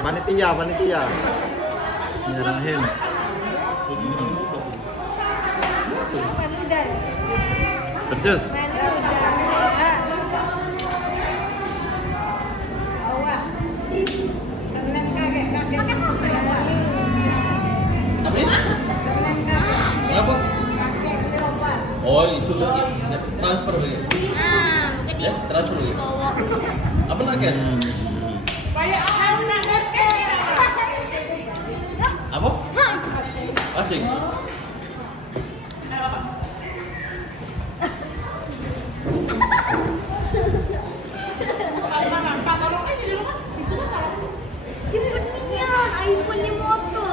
Panitia. Bismillahirrahmanirrahim. Pedes. Apa? Oh, itu transfer begini. Ya, transfer begini. Apa nak cash? Apa? Asing. iPhone-nya moto.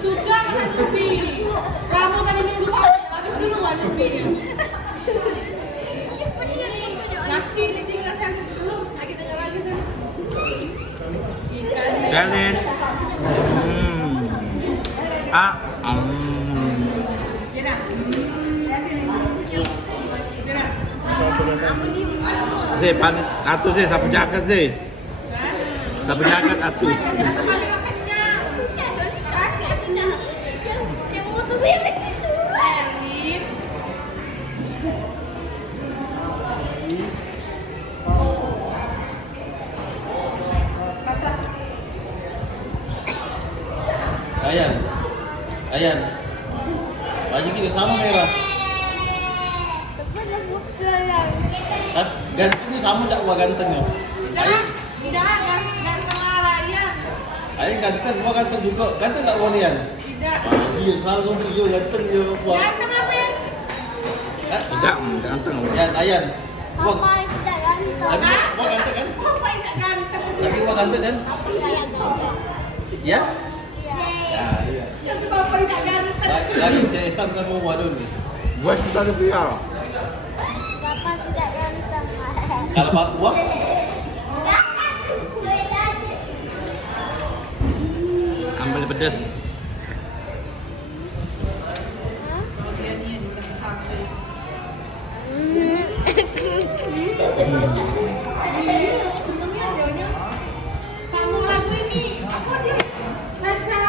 Sudah makan ubi. Kamu tadi nunggu habis dulu nggak ubi. Nasi ditinggalkan belum? Lagi dengar lagi kan? Ikan. Salin. Jena. Zee, panit atu Zee, sapu jagat Zee. Sapu jagat atu. Ayan. Baju kita sama merah. Gantengnya sama cak gua gantengnya. Tidak ganteng Raya. Ayo ganteng, gua ganteng juga. Ganteng tak gua nian? Tidak. Iya, kalau gua iyo ganteng iyo gua. Ganteng apa ya? Tidak, ganteng. Ayan. Gua Papa tidak ganteng. gua ganteng kan? Apa yang gak ganteng? Tapi gua ganteng kan? Saya ganteng. Ya? Ya. Iya. Yang bapak gak ganteng. Lagi cesan sama wadon nih. Buat kita lebih ya. Papa tidak ganteng. Kalau pak gua Ambil pedes. Sama lagu ini. Apa dia? Caca.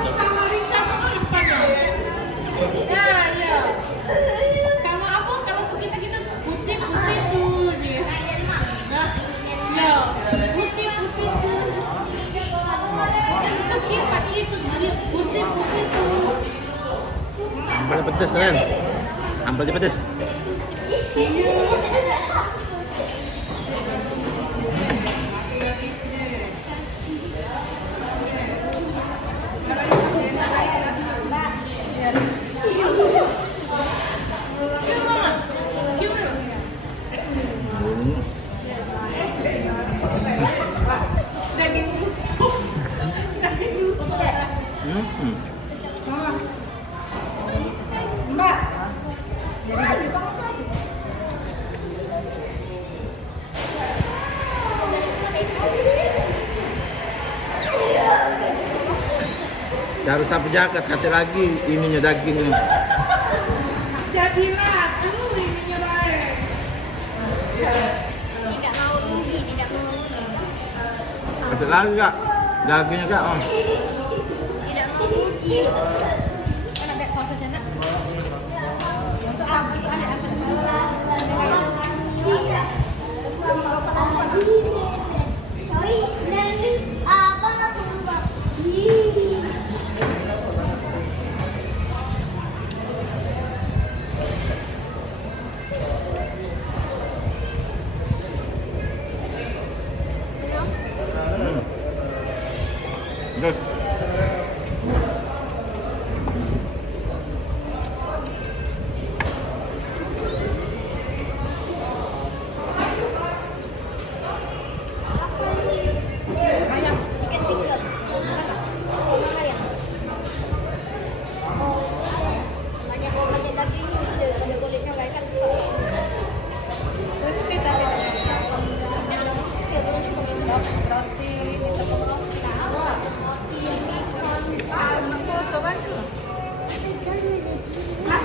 Sama Richard sama depannya. Nah, iya. Sama apa? Kalau tuh kita putih tuh. Nah, ya. Putih tuh. Yang tekipat itu jadi putih tuh. Ambil pedes Ren. Ambil pedes. Cium dulu. Daging busuk. Mbak. Harus sapu jagat, kata lagi ininya daging ini. Jadilah dulu ininya baik. Tidak mau rugi, tidak mau. Kata lagi kak, dagingnya kak. Tidak mau rugi. Kan ada saus sana. Untuk apa itu ada apa? Terus.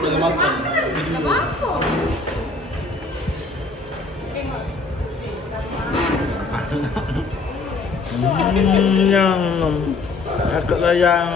Jangan makan. Tak apa. Tengok. Yang agak sayang.